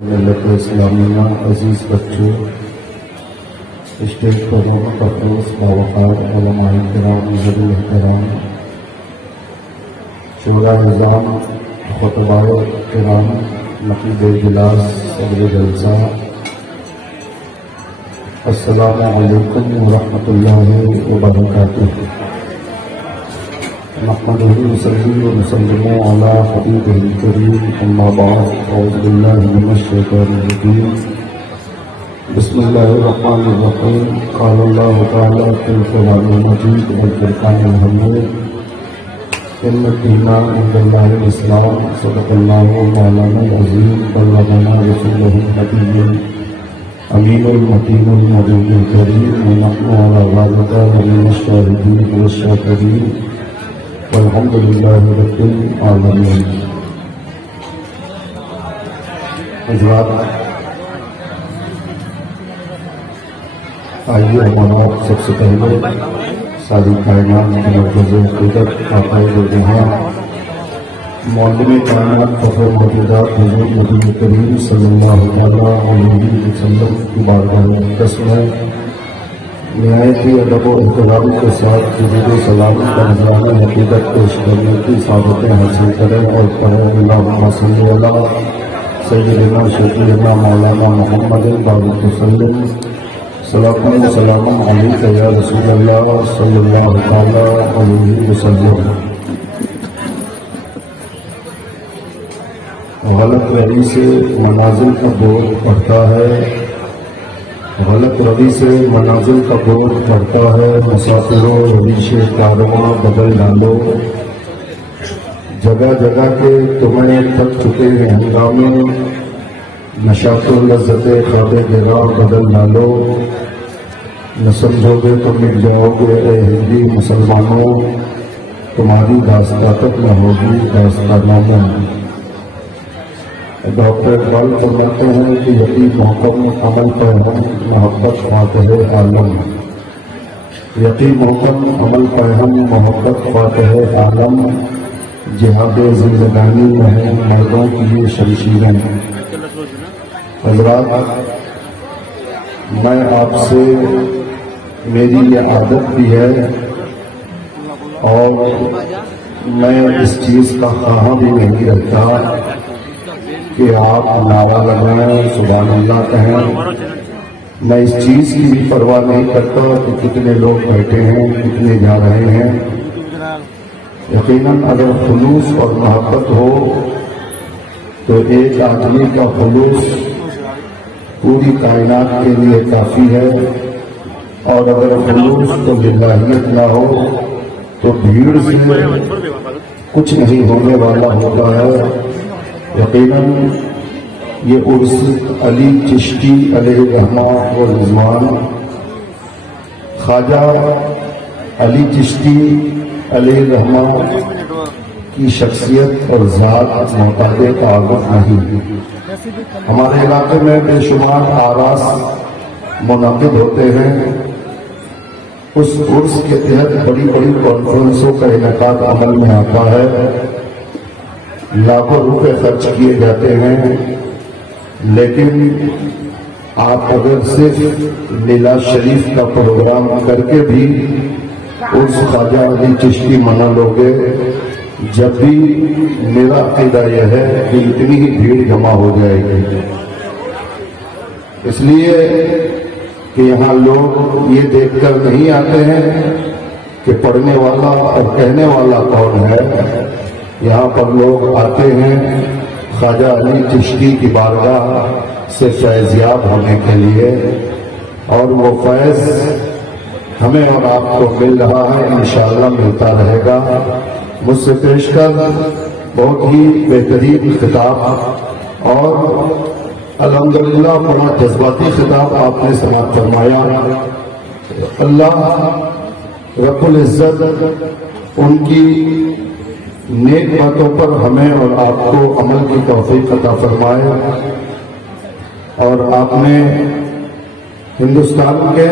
ملت اسلامیہ عزیز بچوں، اسٹیج پر مقدس باوقار علماء کرام، ذوی احترام، شورا نظام، خطباء کرام، نقیب اجلاس، صدر جلسہ، السلام علیکم ورحمۃ اللہ وبرکاتہ۔ نحمده ونصلي ونسلم على حبيبه الكريم، أما بعد، أعوذ بالله من الشيطان الرجيم، بسم الله الرحمن الرحيم، قال الله تعالى في القرآن المجيد والفرقان الحميد، إن الدين عند الله الإسلام، صدق الله مولانا العظيم، بلغنا رسوله النبي الأمين المتين النبي الكريم، ونحن على ذلك من الشاهدين والشاكرين، والحمد للہ رب العالمین۔ حضرات، آئیے ہمارا سب سے پہلے ساری کائنات کے مرکز عقیدت آقائے جہاں معلم کائنات فخر موجودات حضور نبی کریم صلی اللہ علیہ وسلم کی بارگاہ مقدس میں نہایت ہی ادب و احترام کے ساتھ حضور سلام کا نذرانہ عقیدت پیش کرنے کی سعادتیں حاصل کریں اور کہیں اللہم صلی علی سیدنا شفیعنا مولانا محمد بارک وسلم، صلاۃ و سلام علیک یا رسول اللہ صلی اللہ تعالی علیہ وسلم۔ غلط روی سے منازل کا بورڈ پڑتا ہے، غلط روی سے منازل کا بورڈ پڑتا ہے، مسافروں رویش کارواں بدل ڈالو، جگہ جگہ کے تمہیں تھک چکے ہیں ہنگامے، نشاط و لذت خواب گراں بدل ڈالو، نہ سمجھو گے تو مٹ جاؤ گے اے ہندی مسلمانوں، تمہاری داستان نہ ہوگی داستانوں میں۔ ڈاکٹر اقبال فرماتے ہیں کہ یقین محکم عمل پر ہم محبت فاتح عالم، یقین محکم عمل پر ہم محبت فاتح عالم، جہاد زندگانی میں ہے مردوں کی یہ شمشیریں۔ حضرات، میں آپ سے، میری یہ عادت بھی ہے اور میں اس چیز کا خواہاں بھی نہیں رکھتا کہ آپ نعرہ لگائیں، سبحان اللہ کہیں، میں اس چیز کی بھی پرواہ نہیں کرتا کہ کتنے لوگ بیٹھے ہیں، کتنے جا رہے ہیں۔ یقیناً اگر خلوص اور محبت ہو تو ایک آدمی کا خلوص پوری کائنات کے لیے کافی ہے، اور اگر خلوص تو للہیت نہ ہو تو بھیڑ سے کچھ نہیں ہونے والا ہوتا ہے۔ یقیناً یہ عرس علی چشتی علیہ رحمہ و رضوان، خواجہ علی چشتی علیہ رحمہ کی شخصیت اور ذات محتاج تعارف نہیں۔ ہمارے علاقے میں بے شمار آراس منعقد ہوتے ہیں، اس عرس کے تحت بڑی بڑی کانفرنسوں کا انعقاد عمل میں آتا ہے، لاکھوں روپے خرچ کیے جاتے ہیں، لیکن آپ اگر صرف میلاد شریف کا پروگرام کر کے بھی اس خواجہ علی چشتی منا لوگے، جب بھی میرا عقیدہ یہ ہے کہ اتنی ہی بھیڑ جمع ہو جائے گی، اس لیے کہ یہاں لوگ یہ دیکھ کر نہیں آتے ہیں کہ پڑھنے والا اور کہنے والا کون ہے، یہاں پر لوگ آتے ہیں خواجہ علی چشتی کی بارگاہ سے فیضیاب ہونے کے لیے، اور وہ فیض ہمیں اور آپ کو مل رہا ہے، انشاءاللہ ملتا رہے گا۔ مجھ سے پیش کر بہت ہی بہترین خطاب اور الحمدللہ بڑا جذباتی خطاب آپ نے سماعت فرمایا۔ اللہ رب العزت ان کی نیک باتوں پر ہمیں اور آپ کو عمل کی توفیق عطا فرمائے، اور آپ نے ہندوستان کے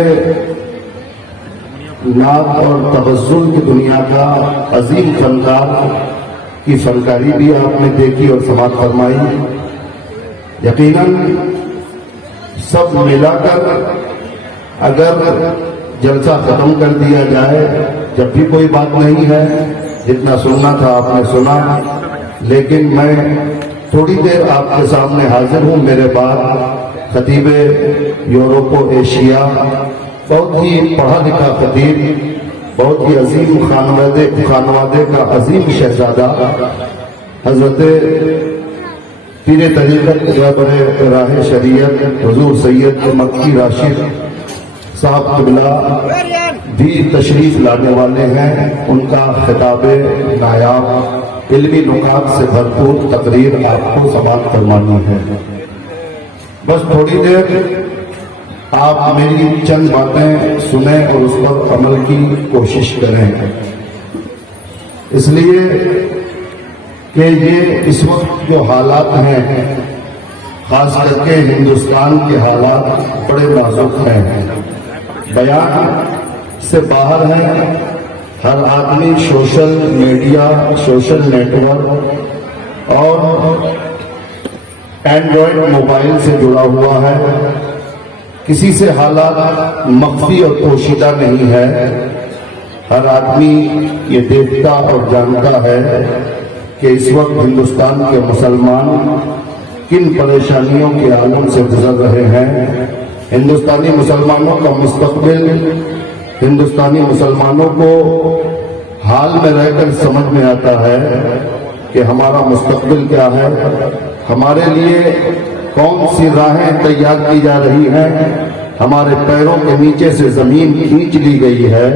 نعت اور تبسم کی دنیا کا عظیم فنکار کی فنکاری بھی آپ نے دیکھی اور سماعت فرمائی، یقیناً سب ملا کر اگر جلسہ ختم کر دیا جائے، جب بھی کوئی بات نہیں ہے، جتنا سننا تھا آپ نے سنا، لیکن میں تھوڑی دیر آپ کے سامنے حاضر ہوں۔ میرے بعد خطیب یورپ و ایشیا، بہت ہی پڑھا لکھا خطیب، بہت ہی عظیم خانوادے کا عظیم شہزادہ، حضرت پیر طریقت رہبر راہ شریعت حضور سید مکی راشد صاحب قبلہ بھی تشریف لانے والے ہیں۔ ان کا خطاب نایاب علمی نکات سے بھرپور تقریر آپ کو سماعت فرمانی ہے۔ بس تھوڑی دیر آپ میری چند باتیں سنیں اور اس پر عمل کی کوشش کریں، اس لیے کہ یہ اس وقت جو حالات ہیں، خاص کر کے ہندوستان کے حالات بڑے نازک ہیں، بیان سے باہر ہیں۔ ہر آدمی social media, social network اور اینڈرائڈ موبائل سے جڑا ہوا ہے۔ کسی سے حالات مخفی اور پوشیدہ نہیں ہے، ہر آدمی یہ دیکھتا اور جانتا ہے کہ اس وقت ہندوستان کے مسلمان کن پریشانیوں کے عالم سے گزر رہے ہیں۔ ہندوستانی مسلمانوں کا مستقبل، ہندوستانی مسلمانوں کو حال میں رہ کر سمجھ میں آتا ہے کہ ہمارا مستقبل کیا ہے، ہمارے لیے کون سی راہیں تیار کی جا رہی ہیں، ہمارے پیروں کے نیچے سے زمین کھینچ لی گئی ہے،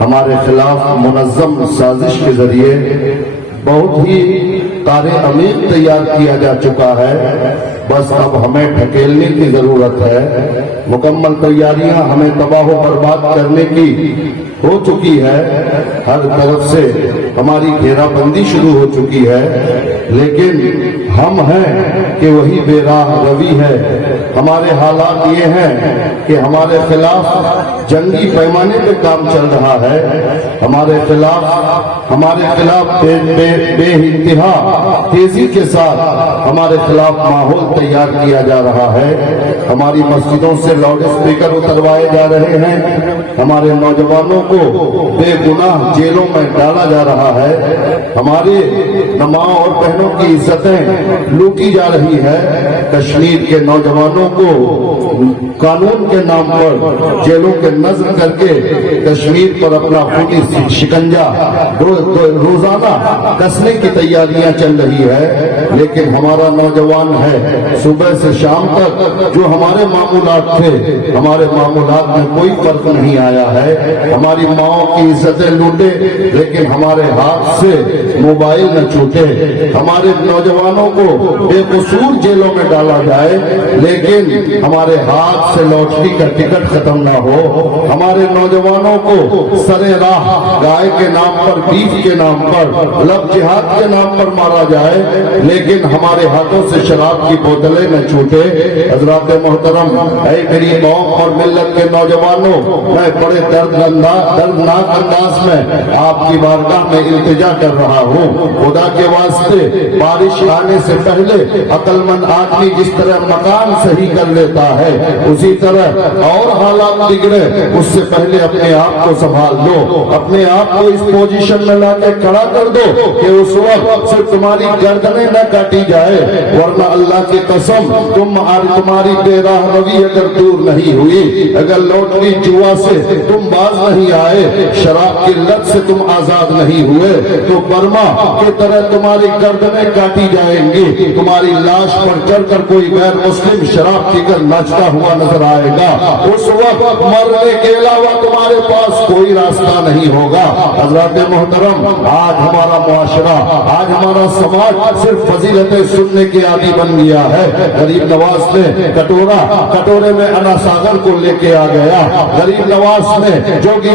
ہمارے خلاف منظم سازش کے ذریعے بہت ہی کار عمیق تیار کیا جا چکا ہے۔ بس اب ہمیں ڈھکیلنے کی ضرورت ہے۔ مکمل تیاریاں ہمیں تباہ و برباد کرنے کی ہو چکی ہے، ہر طرف سے ہماری گھیرا بندی شروع ہو چکی ہے، لیکن ہم ہیں کہ وہی بے راہ روی ہے۔ ہمارے حالات یہ ہیں کہ ہمارے خلاف جنگی پیمانے پہ کام چل رہا ہے، ہمارے خلاف بے انتہا تیزی کے ساتھ ہمارے خلاف ماحول تیار کیا جا رہا ہے۔ ہماری مسجدوں سے لاؤڈ اسپیکر اتروائے جا رہے ہیں، ہمارے نوجوانوں کو بے گناہ جیلوں میں ڈالا جا رہا ہے، ہمارے ماں اور بہنوں کی عزتیں لوٹی جا رہی ہے۔ کشمیر کے نوجوانوں کو قانون کے نام پر جیلوں کے نظم کر کے کشمیر پر اپنا خونی شکنجا روزانہ کسنے کی تیاریاں چل رہی ہے، لیکن ہمارا نوجوان ہے صبح سے شام تک جو ہمارے معمولات تھے، ہمارے معمولات میں کوئی فرق نہیں آیا ہے۔ ہماری ماؤں کی عزتیں لوٹے لیکن ہمارے ہاتھ سے موبائل نہ چھوٹے، ہمارے نوجوانوں کو بے قصور جیلوں میں ڈالا جائے لیکن ہمارے ہاتھ سے لاٹری کا ٹکٹ ختم نہ ہو، ہمارے نوجوانوں کو سرے راہ گائے کے نام پر، بیف کے نام پر، لب جہاد کے نام پر مارا جائے لیکن ہمارے ہاتھوں سے شراب کی بوتلیں نہ چھوٹے۔ حضرات محترم، اے میری قوم اور ملت کے نوجوانوں، میں بڑے دردناک انداز میں آپ کی بارگاہ میں التجا کر رہا ہوں، خدا کے واسطے بارش آنے سے پہلے عقل مند آدمی جس طرح مکان صحیح کر لیتا ہے، اسی طرح اور حالات بگڑے اس سے پہلے اپنے آپ کو سنبھال لو، اپنے آپ کو اس پوزیشن میں لا کے کھڑا کر دو کہ اس وقت صرف تمہاری گردنیں نہ کاٹی جائے، ورنہ اللہ کی قسم تمہاری بے راہ روی اگر دور نہیں ہوئی، اگر لوٹری جوا سے تم باز نہیں آئے، شراب کی لت سے تم آزاد نہیں ہوئے، تو برما کی طرح تمہاری گردنیں کاٹی جائیں گی، تمہاری لاش پر چڑھ کر کوئی غیر مسلم شراب پی کر ناچتا ہوا نظر آئے گا، اس وقت مرنے کے علاوہ تمہارے پاس کوئی راستہ نہیں ہوگا۔ حضرات محترم، آج ہمارا معاشرہ، آج ہمارا سماج صرف فضیلتیں سننے کے عادی بن گیا ہے۔ غریب نواز نے کٹورے میں انا ساگر کو لے کے آ گیا، غریب نواز نے جوگی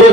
2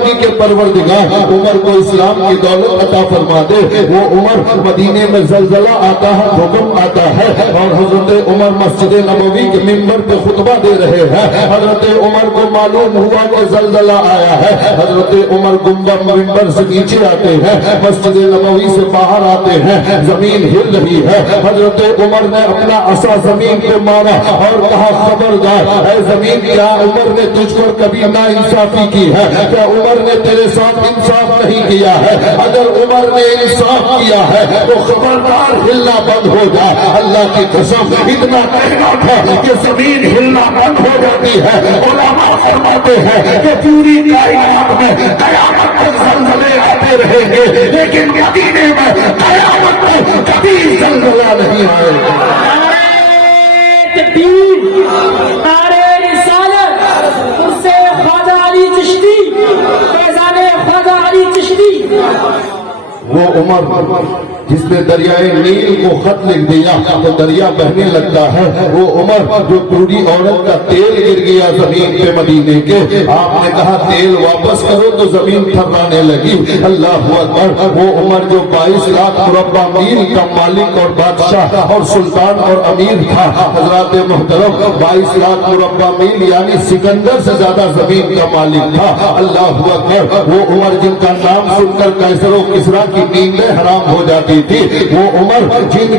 مکی کے پروردگار عمر کو اسلام کی دولت عطا فرما دے۔ وہ عمر مدینے میں زلزلہ آتا ہے، بھوکمپ آتا ہے، اور حضرت عمر مسجد نبوی کے منبر پہ خطبہ دے رہے ہیں۔ حضرت عمر کو معلوم ہوا کہ زلزلہ آیا ہے، حضرت عمر گنبد منبر سے نیچے آتے ہیں، مسجد نبوی سے باہر آتے ہیں، زمین ہل رہی ہے۔ حضرت عمر نے اپنا عصا زمین پہ مارا اور کہا خبردار اے زمین، کیا عمر نے تجھ پر کبھی نا انصافی کی ہے؟ کیا عمر نے تیرے ساتھ انصاف نہیں کیا ہے؟ اگر عمر نے انصاف کیا ہے تو خبردار ہلنا بند ہو جائے۔ اللہ کی قسم اتنا کہنا تھا کہ زمین ہلنا بند ہو جاتی ہے۔ علماء فرماتے ہیں کہ پوری کائنات میں قیامت تک زلزلے آتے رہیں گے، لیکن مدینے میں قیامت تک کبھی زلزلہ نہیں آئے گا۔ نعرے رسالت، اس سے خواجہ علی چشتی، فیضان خواجہ علی چشتی۔ وہ عمر جس نے دریائے نیل کو خط لکھ دیا تو دریا بہنے لگتا ہے، وہ عمر جو بوڑھی عورت کا تیل گر گیا زمین پہ مدینے کے، آپ نے کہا تیل واپس کرو تو زمین تھرانے لگی۔ اللہ اکبر۔ وہ عمر جو 22 لاکھ مربع میل کا مالک اور بادشاہ اور سلطان اور امیر تھا، حضرات محترم 22 لاکھ مربع میل یعنی سکندر سے زیادہ زمین کا مالک تھا۔ اللہ اکبر۔ وہ عمر جن کا نام سن کر قیصر و کسریٰ کی نیندیں حرام ہو جاتی تھی، وہ عمر جن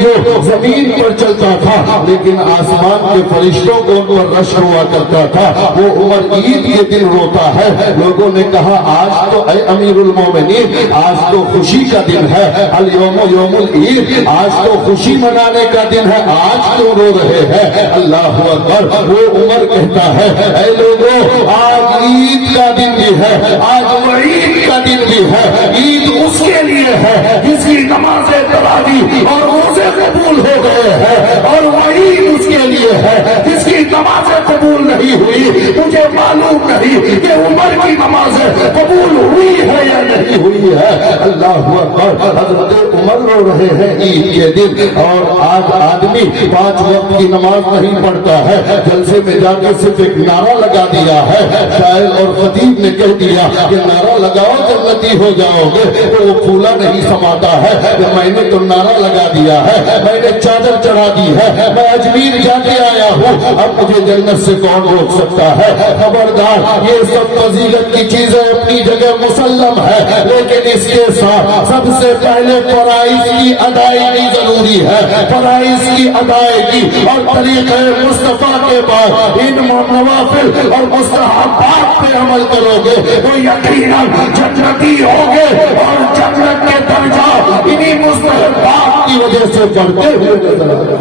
جو زمین پر چلتا تھا لیکن آسمان کے فرشتوں کو ان پر رشک ہوا کرتا تھا، وہ عمر عید کے دن روتا ہے۔ لوگوں نے کہا آج تو اے امیر المومنین آج تو خوشی کا دن ہے، الیوم یوم العید، آج تو خوشی منانے کا دن ہے، آج تو رو رہے ہیں۔ اللہ اکبر۔ وہ عمر کہتا ہے اے لوگوں آج عید کا دن بھی ہے، آج وعید کا دن بھی ہے۔ عید اس کے لیے ہے جس کی نماز تراویح اور روزے قبول ہو گئے ہیں، اور وعید اس کے لیے ہے جس کی نماز قبول نہیں ہوئی۔ مجھے معلوم نہیں کہ عمر کی نماز قبول ہوئی ہے یا نہیں ہوئی ہے۔ اللہ اکبر۔ حضرت عمر رو رہے ہیں عید کے دن، اور آج آدمی 5 وقت کی نماز نہیں پڑھتا ہے، جلسے میں جا کے صرف ایک نعرہ لگا دیا ہے۔ شاعر اور خطیب نے کہہ دیا کہ نعرہ لگاؤ جنتی ہو جاؤ گے، تو وہ پھولا نہیں سماتا ہے کہ میں نے تو نعرہ لگا دیا ہے، میں نے چادر چڑھا دی ہے، میں اجمیر جا کے آیا ہوں، اب مجھے جنت سے کون روک سکتا ہے؟ خبردار، یہ سب فضیلت کی چیزیں اپنی جگہ مسلم ہے، لیکن اس کے ساتھ سب سے پہلے فرائض کی ادائیگی ضروری ہے۔ فرائض کی ادائیگی اور طریقہ مصطفیٰ کے بعد ان نوافل اور مستحبات پہ عمل کرو گے تو یقیناً جنتی ہوگے، اور جنت کے درجہ انہی مستحبات کی وجہ سے بڑھتے ہوئے نظر آتے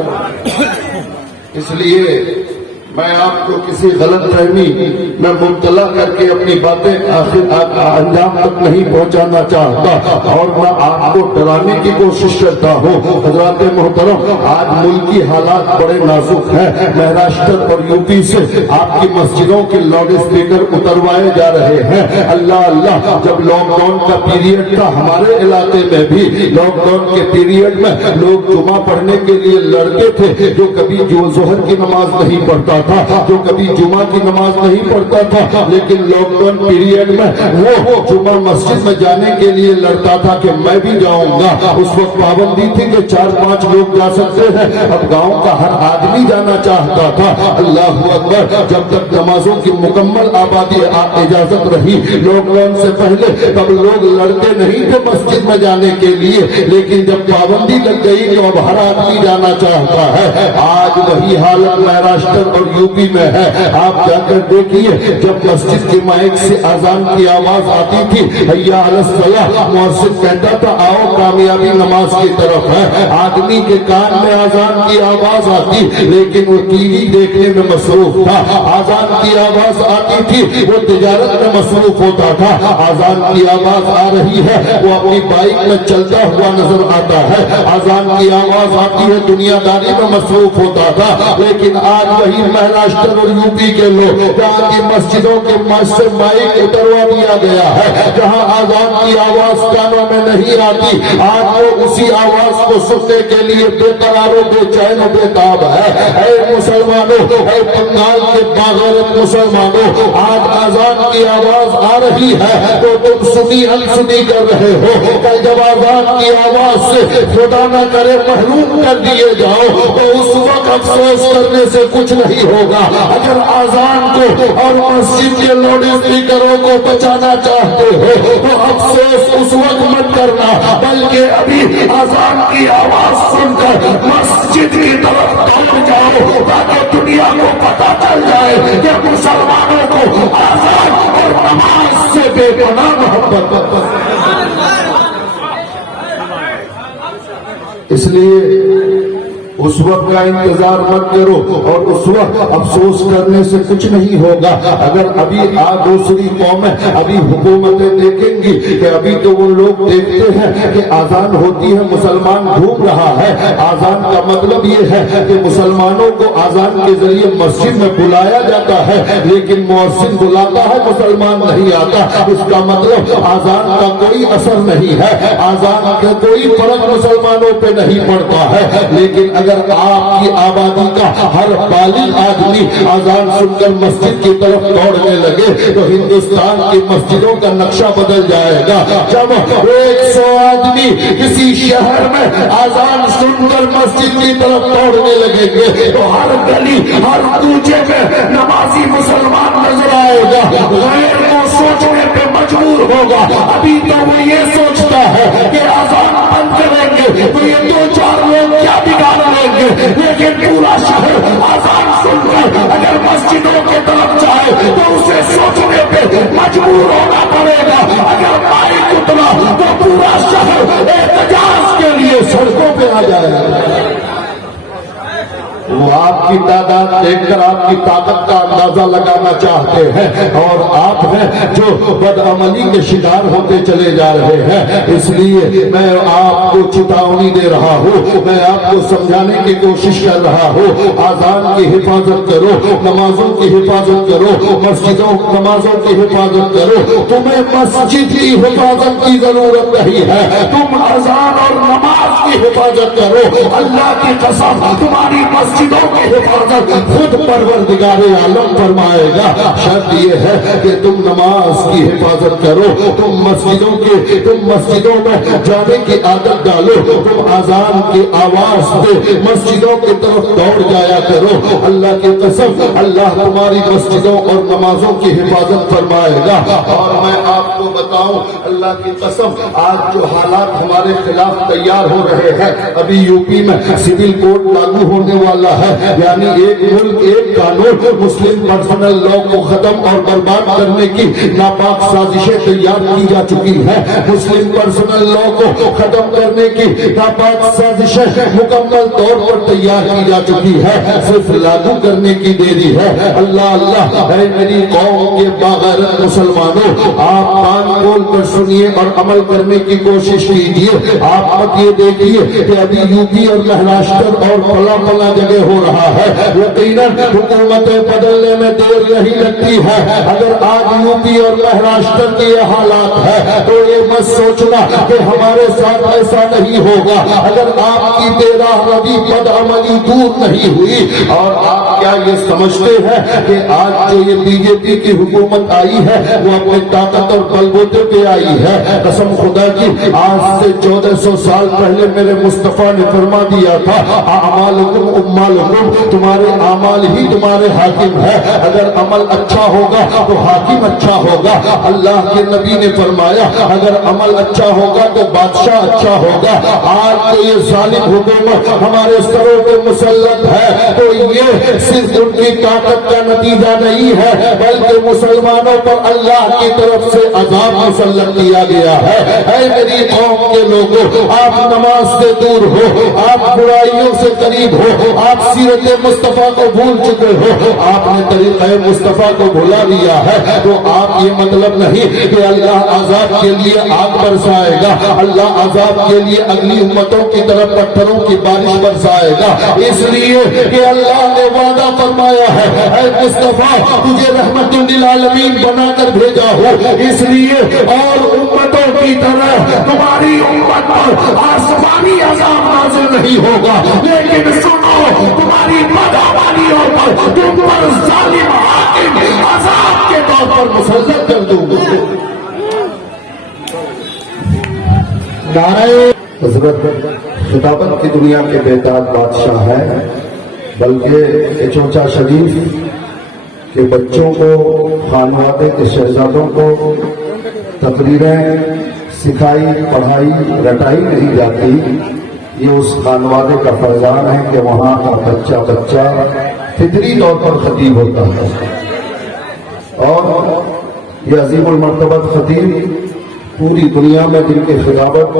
ہیں۔ اس لیے میں آپ کو کسی غلط فہمی میں مبتلا کر کے اپنی باتیں آخر انجام تک نہیں پہنچانا چاہتا، اور میں آپ کو ڈرانے کی کوشش کرتا ہوں۔ حضرات محترم، آج ملکی حالات بڑے نازک ہیں۔ مہاراشٹر اور یوپی سے آپ کی مسجدوں کے لاؤڈ اسپیکر اتروائے جا رہے ہیں۔ اللہ اللہ، جب لاک ڈاؤن کا پیریڈ تھا ہمارے علاقے میں بھی، لاک ڈاؤن کے پیریڈ میں لوگ جمعہ پڑھنے کے لیے لڑتے تھے، جو کبھی ظہر کی نماز نہیں پڑھتا تھا، جو کبھی جمعہ کی نماز نہیں پڑھتا تھا، لیکن لاک ڈاؤن پیریڈ میں وہ جمعہ مسجد میں جانے کے لیے لڑتا تھا کہ میں بھی جاؤں گا۔ اس وقت پابندی تھی کہ 4-5 لوگ جا سکتے ہیں، اب گاؤں کا ہر آدمی جانا چاہتا تھا۔ اللہ اکبر۔ جب تک نمازوں کی مکمل آبادی اجازت رہی لاک ڈاؤن سے پہلے، تب لوگ لڑتے نہیں تھے مسجد میں جانے کے لیے، لیکن جب پابندی لگ گئی تو اب ہر آدمی جانا چاہتا ہے۔ آج وہی حالت مہاراشٹر اور یوپی میں ہے۔ آپ جا کر دیکھیے، جب مسجد کے مائک سے اذان کی آواز آتی تھی حیا علی الصلاۃ، مؤذن کہتا تھا آؤ کامیابی نماز کی طرف ہے، آدمی کے کان میں اذان کی آواز آتی لیکن وہ ٹی وی دیکھنے میں مصروف تھا۔ اذان کی آواز آتی تھی وہ تجارت میں مصروف ہوتا تھا۔ اذان کی آواز آ رہی ہے وہ اپنی بائک میں چلتا ہوا نظر آتا ہے۔ اذان کی آواز آتی ہے دنیا داری میں مصروف ہوتا تھا، لیکن آج وہی مہاراشٹر اور یوپی کے لوگ جہاں کی مسجدوں کے سے مائک اتروا دیا گیا ہے، جہاں آزان کی آواز کانوں میں نہیں آتی، آج وہ اسی آواز کو سننے کے لیے بے قرار و بے چین و بے تاب ہے۔ اے مسلمانوں، اے بنگال کے باغیرت مسلمانوں، آج آزان کی آواز آ رہی ہے تو تم سنی انسنی کر رہے ہو۔ کل جب آزان کی آواز سے خدا نہ کرے محروم کر دیے جاؤ تو اس وقت افسوس کرنے سے کچھ نہیں ہوگا۔ اگر آزان کو اور مسجد کے لاؤڈ اسپیکروں کو بچانا چاہتے ہو تو افسوس اس وقت مت کرنا، بلکہ ابھی آزان کی آواز سن کر مسجد کی طرف دوڑ جاؤ تاکہ دنیا کو پتہ چل جائے کہ مسلمانوں کو آزان اور نماز سے بے پناہ محبت۔ اس لیے اس وقت کا انتظار مت کرو اور اس وقت افسوس کرنے سے کچھ نہیں ہوگا۔ اگر ابھی دوسری قومیں ابھی حکومتیں دیکھیں گی کہ ابھی تو وہ لوگ دیکھتے ہیں کہ آزان ہوتی ہے مسلمان گھوم رہا ہے، آزان کا مطلب یہ ہے کہ مسلمانوں کو آزان کے ذریعے مسجد میں بلایا جاتا ہے لیکن مؤذن بلاتا ہے مسلمان نہیں آتا، اس کا مطلب آزان کا کوئی اثر نہیں ہے، آزان کا کوئی فرق مسلمانوں پہ نہیں پڑتا ہے۔ لیکن اگر آپ کی آبادی کا ہر بالغ آدمی آزان سن کر مسجد کی طرف دوڑنے لگے تو ہندوستان کی مسجدوں کا نقشہ بدل جائے گا۔ جب 100 آدمی کسی شہر میں آزان سن کر مسجد کی طرف دوڑنے لگیں گے تو ہر گلی ہر کوچے میں نمازی مسلمان نظر آئے گا، غیر کو سوچنے پہ مجبور ہوگا۔ ابھی تو وہ یہ سوچتا ہے کہ آزان بند کریں گے تو یہ 2-4 لوگ کیا بگاڑ لیں گے، لیکن پورا شہر آزان سن کر اگر مسجدوں کی طرف جائے تو اسے سوچنے پہ مجبور ہونا پڑے گا۔ اگر مائک اتنا تو پورا شہر احتجاج کے لیے سڑکوں پہ آ جائے گا۔ وہ آپ کی تعداد دیکھ کر آپ کی طاقت کا اندازہ لگانا چاہتے ہیں اور آپ ہیں جو بدعملی کے شکار ہوتے چلے جا رہے ہیں۔ اس لیے میں آپ کو چتاونی دے رہا ہوں، میں آپ کو سمجھانے کی کوشش کر رہا ہوں، آزان کی حفاظت کرو، نمازوں کی حفاظت کرو، مسجدوں نمازوں کی حفاظت کرو۔ تمہیں مسجد کی حفاظت کی ضرورت نہیں ہے، تم آزان اور نماز کی حفاظت کرو۔ اللہ کی قسم تمہاری مسجدوں کی حفاظت خود پروردگار عالم فرمائے گا۔ شرط یہ ہے کہ تم نماز کی حفاظت کرو، تم مسجدوں میں جانے کی عادت ڈالو، تم آزان کی آواز پہ مسجدوں کی طرف دوڑ جایا کرو۔ اللہ کی قسم اللہ تمہاری مسجدوں اور نمازوں کی حفاظت فرمائے گا۔ اور میں آپ کو بتاؤں اللہ کی قسم آج جو حالات ہمارے خلاف تیار ہو رہے ہیں، ابھی یوپی میں سول کوڈ لاگو ہونے والا ہے، یعنی ایک ملک ایک قانون، مسلم پرسنل لا کو ختم اور برباد کرنے کی ناپاک سازشیں تیار کی جا چکی ہیں۔ مسلم پرسنل لا کو ختم کرنے کی ناپاک سازشیں مکمل طور پر تیار کی جا چکی ہے، صرف لاگو کرنے کی دیری ہے۔ اللہ اللہ، اے میری قوم کے باغیرت مسلمانوں، آپ کان کھول کر سنیے اور عمل کرنے کی کوشش کیجیے۔ آپ مت یہ دیکھیے کہ ابھی یوپی اور مہاراشٹر اور پلا جگہ ہو رہا ہے، یقیناً حکومتیں بدلنے میں دیر نہیں لگتی ہے۔ اگر آج یوپی اور مہاراشٹر کے یہ حالات ہے تو یہ مت سوچنا کہ ہمارے ساتھ ایسا نہیں ہوگا۔ اگر آپ کی تیرہ روی بدعملی دور نہیں ہوئی، اور آپ کیا یہ سمجھتے ہیں کہ آج جو یہ بی جے پی کی حکومت آئی ہے وہ اپنی طاقت اور بلبوتے پہ آئی ہے؟ قسم خدا کی آج سے 1400 سال پہلے میرے مصطفیٰ نے فرما دیا تھا، اعمالکم امالکم، تمہارے اعمال ہی تمہارے حاکم ہے۔ اگر عمل اچھا ہوگا تو حاکم اچھا ہوگا۔ اللہ کے نبی نے فرمایا اگر عمل اچھا ہوگا تو بادشاہ اچھا ہوگا۔ آج تو یہ ظالم حکومت ہمارے سروں پہ مسلط ہے تو یہ صرف ان کی طاقت کا نتیجہ نہیں ہے بلکہ مسلمانوں پر اللہ کی طرف سے عذاب مسلط کیا گیا ہے۔ اے میری قوم کے لوگوں، آپ نماز سے دور ہو، آپ برائیوں سے قریب ہو، آپ سیرت مصطفیٰ کو بھول چکے ہو، آپ نے طریقہ مصطفیٰ کو بھلا دیا ہے، تو آپ یہ مطلب نہیں کہ اللہ عذاب کے لیے آگ برسائے گا، اللہ عذاب کے لیے اگلی امتوں کی طرف پتھروں کی بارش برسائے گا، اس لیے کہ اللہ نے وعدہ وعدہ فرمایا ہے اے مصطفیٰ تجھے رحمت للعالمین بنا کر بھیجا ہوں، اس لیے اور امتوں کی طرح تمہاری امت پر آسمانی عذاب نازل نہیں ہوگا، لیکن سنو تمہاری بدعمالیوں پر تم پر ظالم حاکم عذاب کے طور پر مسلط کر دوں گا۔ نعرہ حضرت خطابت کی دنیا کے بیداد بادشاہ ہیں، بلکہ چوچا شریف کے بچوں کو، خانوادے کے شہزادوں کو تقریریں سکھائی پڑھائی رٹائی نہیں جاتی، یہ اس خانوادے کا فرزان ہے کہ وہاں کا بچہ بچہ فطری طور پر خطیب ہوتا ہے، اور یہ عظیم المرتبت خطیب پوری دنیا میں جن کے خطابت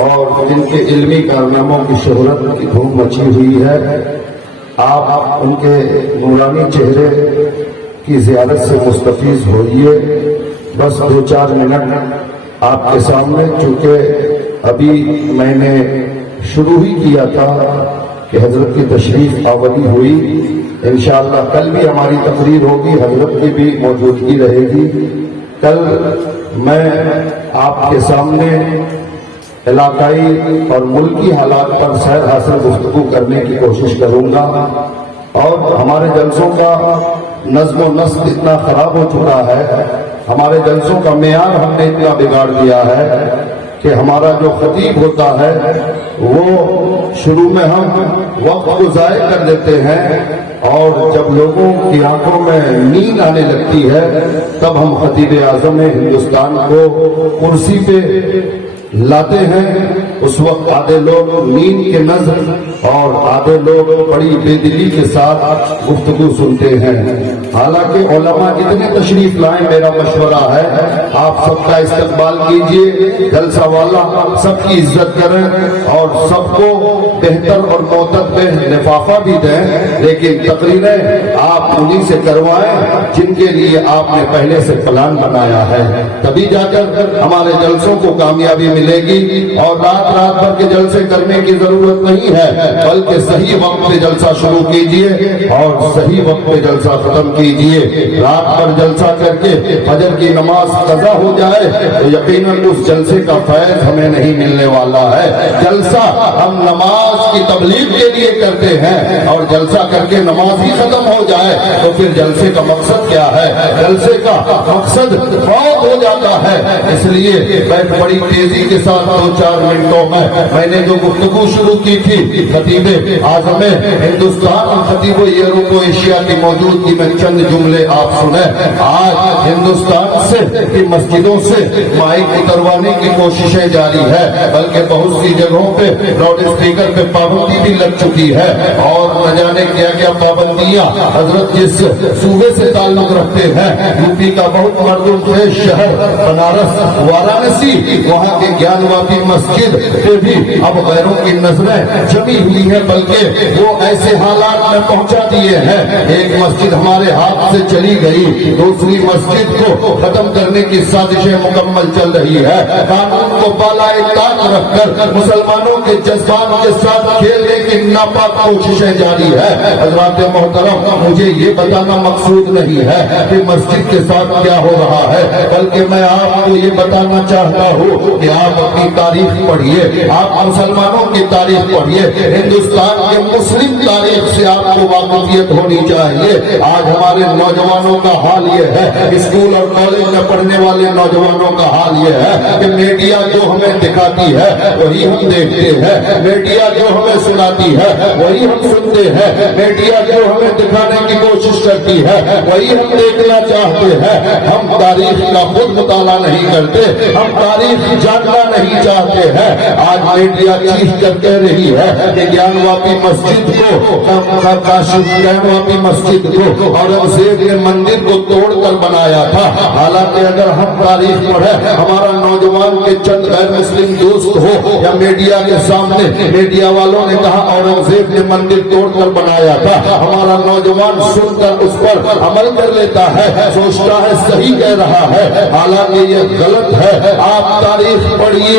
اور جن کے علمی کارناموں کی شہرت کی دھوم مچی ہوئی ہے، آپ ان کے نورانی چہرے کی زیارت سے مستفیض ہوئیے۔ بس 2-4 منٹ آپ کے سامنے، چونکہ ابھی میں نے شروع ہی کیا تھا کہ حضرت کی تشریف آوری ہوئی، انشاءاللہ کل بھی ہماری تقریر ہوگی، حضرت کی بھی موجودگی رہے گی۔ کل میں آپ کے سامنے علاقائی اور ملکی حالات پر سیر حاصل گفتگو کرنے کی کوشش کروں گا، اور ہمارے جلسوں کا نظم و نسق اتنا خراب ہو چکا ہے، ہمارے جلسوں کا معیار ہم نے اتنا بگاڑ دیا ہے کہ ہمارا جو خطیب ہوتا ہے وہ شروع میں ہم وقت کو ضائع کر دیتے ہیں، اور جب لوگوں کی آنکھوں میں نیند آنے لگتی ہے تب ہم خطیب اعظم ہندوستان کو کرسی پہ لاتے ہیں۔ اس وقت آدھے لوگ نیند کے نظر اور آدھے لوگ بڑی بے دلی کے ساتھ گفتگو سنتے ہیں۔ حالانکہ علماء اتنے تشریف لائیں، میرا مشورہ ہے آپ سب کا استقبال کیجئے، جلسہ والا سب کی عزت کریں اور سب کو بہتر اور معتدل میں لفافہ بھی دیں، لیکن تقریریں آپ انہی سے کروائیں جن کے لیے آپ نے پہلے سے پلان بنایا ہے، تبھی جا کر ہمارے جلسوں کو کامیابی ملے گی۔ اور رات بھر کے جلسے کرنے کی ضرورت نہیں ہے، بلکہ صحیح وقت پہ جلسہ شروع کیجئے اور صحیح وقت پہ جلسہ ختم کیجئے۔ رات بھر جلسہ کر کے فجر کی نماز قضا ہو جائے تو یقیناً اس جلسے کا فیض ہمیں نہیں ملنے والا ہے۔ جلسہ ہم نماز کی تبلیغ کے لیے کرتے ہیں، اور جلسہ کر کے نماز ہی ختم ہو جائے تو پھر جلسے کا مقصد کیا ہے؟ جلسے کا مقصد فوت ہو جاتا ہے۔ اس لیے میں بڑی تیزی کے ساتھ 2-4 منٹوں میں نے جو گفتگو شروع کی تھی خطیب اعظم ہندوستان، خطیب یورپ و ایشیا کی موجودگی میں چند جملے آپ سنیں۔ آج ہندوستان سے کی مسجدوں سے مائک اتروانے کی کوششیں جاری ہے، بلکہ بہت سی جگہوں پہ لاؤڈ اسپیکر پہ پابندی بھی لگ چکی ہے، اور نہ جانے کیا پابندیاں۔ حضرت جس صوبے سے تعلق رکھتے ہیں، یو پی کا بہت مردم خیز شہر بنارس وارانسی، وہاں کے گیان واپی مسجد پہ بھی اب غیروں کی نظریں جمی ہوئی ہیں، بلکہ وہ ایسے حالات میں پہنچا دیے ہیں۔ ایک مسجد ہمارے ہاتھ سے چلی گئی، دوسری مسجد کو ختم کرنے کی سازشیں مکمل چل رہی ہے۔ قانون کو بالائے طاق رکھ کر مسلمانوں کے جذبات کے ساتھ کھیلنے کی ناپاک کوششیں جاری ہے۔ حضرات محترم، مجھے یہ بتانا مقصود نہیں ہے کہ مسجد کے ساتھ کیا ہو رہا ہے، بلکہ میں آپ کو یہ بتانا چاہتا ہوں کہ آپ اپنی تاریخ پڑھیے، آپ مسلمانوں کی تاریخ پڑھیے، ہندوستان کے مسلم تاریخ سے آپ کو واقفیت ہونی چاہیے۔ آج ہمارے نوجوانوں کا حال یہ ہے، اسکول اور کالج میں پڑھنے والے نوجوانوں کا حال یہ ہے کہ میڈیا جو ہمیں دکھاتی ہے وہی ہم دیکھتے ہیں، میڈیا جو ہمیں سناتی ہے وہی ہم سنتے ہیں، میڈیا جو ہمیں دکھانے کی کوشش کرتی ہے وہی ہم دیکھنا چاہتے ہیں۔ ہم تاریخ کا خود مطالعہ نہیں کرتے، ہم تاریخ جاننا نہیں چاہتے ہیں۔ آج میڈیا چیخ کر کہہ رہی ہے کہ گیان واپی مسجد کو گیان واپی مسجد کو اورنگزیب نے مندر کو توڑ کر بنایا تھا، حالانکہ اگر ہم تاریخ پڑھیں، ہمارا نوجوان کے چند غیر مسلم دوست ہو یا میڈیا کے سامنے میڈیا والوں نے کہا اورنگزیب نے مندر توڑ کر بنایا تھا، ہمارا نوجوان سن کر اس پر عمل کر لیتا ہے، سوچتا ہے صحیح کہہ رہا ہے، حالانکہ یہ غلط ہے۔ آپ تاریخ پڑھیے،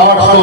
800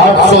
800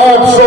800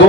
2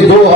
2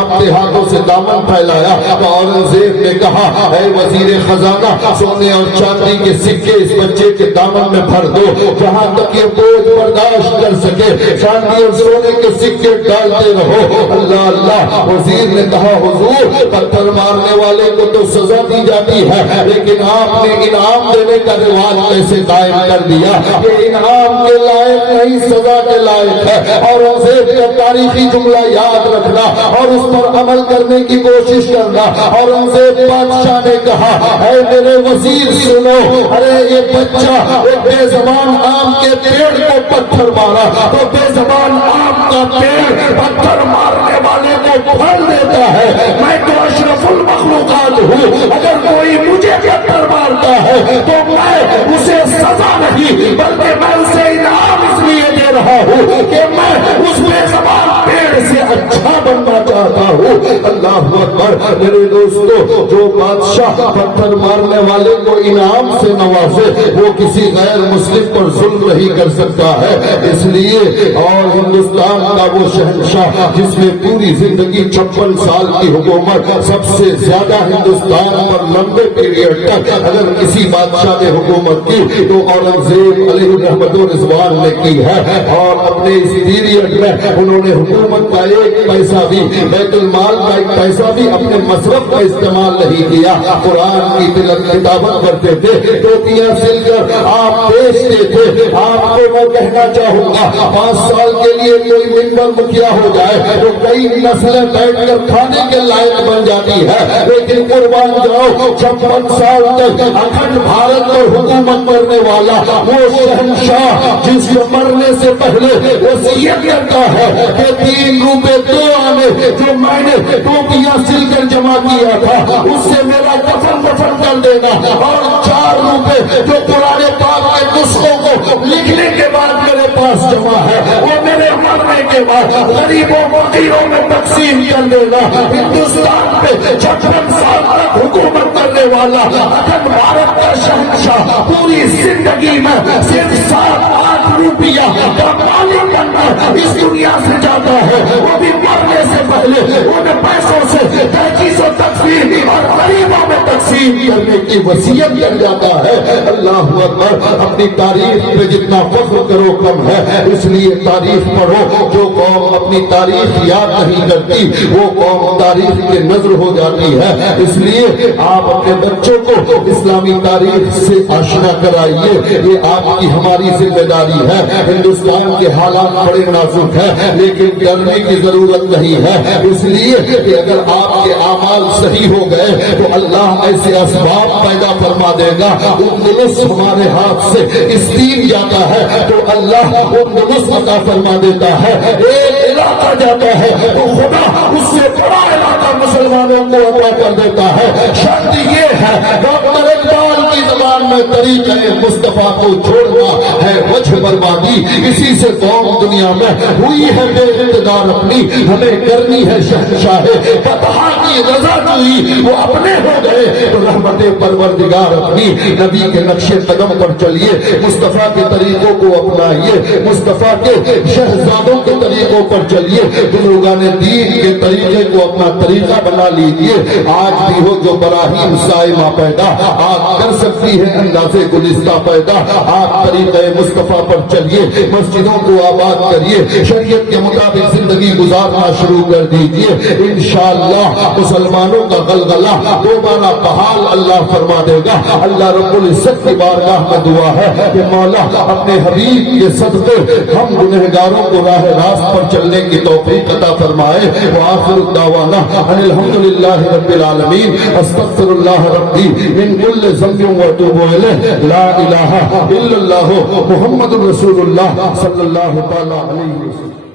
کانپتے ہاتھوں سے دامن پھیلایا تو اورنگزیب نے کہا اے وزیر خزانہ سونے اور چاندی کے سکے اس بچے کے دامن میں بھر دو جہاں تک یہ بوجھ برداشت کر سکے چاندی اور سونے کے سکے ڈالتے رہو اللہ اللہ وزیر نے کہا حضور پتھر مارنے والے کو تو سزا دی جاتی ہے لیکن آپ نے انعام دینے کا رواج کیسے قائم کر دیا یہ انعام کے لائق نہیں سزا کے لائق ہے اور اورنگزیب کا تاریخی جملہ یاد رکھنا اور اس پر عمل کرنے کی کوشش کرنا اورنگزیب بادشاہ نے کہا اے میرے وزیر سنو ارے یہ بچہ ایک بے زبان آم کے پیڑ کو پتھر مارا تو بے زبان آم کا پیڑ پتھر مارنے والے کو پھل دیتا ہے میں تو اشرف المخلوقات ہوں اگر کوئی مجھے پتھر مارتا ہے تو میں اسے سزا نہیں بلکہ میں اسے انعام اس لیے دے رہا ہوں کہ میں اس بے زبان پیڑ سے اچھا بننا چاہتا ہوں اللہ اکبر میرے دوستو جو بادشاہ پتھر مارنے والے کو انعام سے نوازے وہ کسی غیر مسلم پر ظلم نہیں کر سکتا ہے اس لیے اور ہندوستان کا وہ شہنشاہ جس نے پوری زندگی 56 سال کی حکومت سب سے زیادہ ہندوستان پر لمبے پیریڈ تک اگر کسی بادشاہ نے حکومت کی تو اورنگزیب علیہ رحمت و رضوان نے کی ہے اور اپنے اس پیریڈ میں انہوں نے حکومت کا ایک پیسہ بھی بیت المال کا ایک پیسہ بھی اپنے مصرف کا استعمال نہیں کیا قرآن کی تلاوت کرتے تھے ٹوپیاں سل کر آپ بیچتے تھے آپ کو میں کہنا چاہوں گا 5 سال کے لیے کوئی ممبر مکھیا ہو جائے تو کئی نسلیں بیٹھ کر کھانے کے لائق بن جاتی ہے لیکن قربان جاؤ 56 سال تک اکھنڈ بھارت پر حکومت کرنے والا وہ شہنشاہ جس کے مرنے سے پہلے وصیت کرتا ہے کہ 3 روپے 2 آنے جو میں نے ٹوپیاں سل کر جمع کیا تھا اس سے میرا دفن کر دینا اور 4 روپے جو قرآن پاک کے نسخوں کو لکھنے کے بعد میرے پاس جمع ہے وہ میرے مرنے کے بعد غریبوں فقیروں میں تقسیم کر دینا ہندوستان پہ 56 سال تک حکومت کرنے والا اکھنڈ بھارت کا شہنشاہ پوری زندگی میں صرف 7-8 روپیہ کا مالک بننا اس دنیا سے جاتا ہے وہ بھی مرنے سے پہلے انہیں پیسوں سے تحقیق و تکفیر اور غریبوں میں تقسیم کرنے کی وصیت کر جاتا ہے اللہ اکبر اپنی تاریخ پہ جتنا فخر کرو کم ہے اس لیے تاریخ پڑھو جو قوم اپنی تاریخ یاد نہیں کرتی وہ قوم تاریخ کے نظر ہو جاتی ہے اس لیے آپ اپنے بچوں کو اسلامی تاریخ سے آشنا کرائیے یہ آپ کی ہماری ذمہ داری ہے ہندوستان کے حالات بڑے نازک ہیں لیکن ڈرنے کی ضرورت نہیں ہے اس لیے کہ اگر آپ کے اعمال صحیح ہو گئے تو اللہ ایسے اسباب پیدا فرما دے گا اندلس ہمارے ہاتھ سے اس دین جاتا ہے تو اللہ اندلس عطا فرما دیتا ہے ایک علاقہ جاتا ہے تو خدا اس سے بڑا علاقہ مسلمانوں کو عطا کر دیتا ہے شرط یہ ہے ڈاکٹر اقبال کی زبان میں طریقہ مصطفیٰ کو چھوڑنا ہے وجہ بربادی اسی سے قوم دنیا میں ہوئی ہے بے اقتدار اپنی ہمیں کرنی ہے شہنشاہ فتح کی رضا جوئی وہ اپنے ہو گئے تو رحمت پروردگار اپنی نبی کے نقش قدم پر چلیے مصطفیٰ کے طریقوں کو اپنائیے مصطفیٰ کے شہزادوں کے طریقوں پر چلیے بزرگان دین کے طریقے کو اپنا طریقہ بنا لیجیے آج بھی ہو جو براہیم صائمہ پیدا آپ کر سکتی ہے انداز گلستہ پیدا آپ طریقہ مصطفیٰ پر چلیے مسجدوں کو آباد کریے شریعت کے مطابق زندگی گزارنا شروع کر دیجیے انشاءاللہ مسلمانوں کا غلغلہ دوبارہ بحال اللہ فرما دے گا اللہ رب العزت کی بارگاہ میں دعا ہے کہ مولا اپنے حبیب کے صدقے ہم گنہگاروں کو راہ راست پر چلنے کی توفیق عطا فرمائے وآخر الدعوانا ان الحمدللہ رب العالمین استغفر اللہ ربی من کل ذنب واتوب الیہ لا الہ الا اللہ محمد رسول اللہ صلی اللہ تعالی علیہ وسلم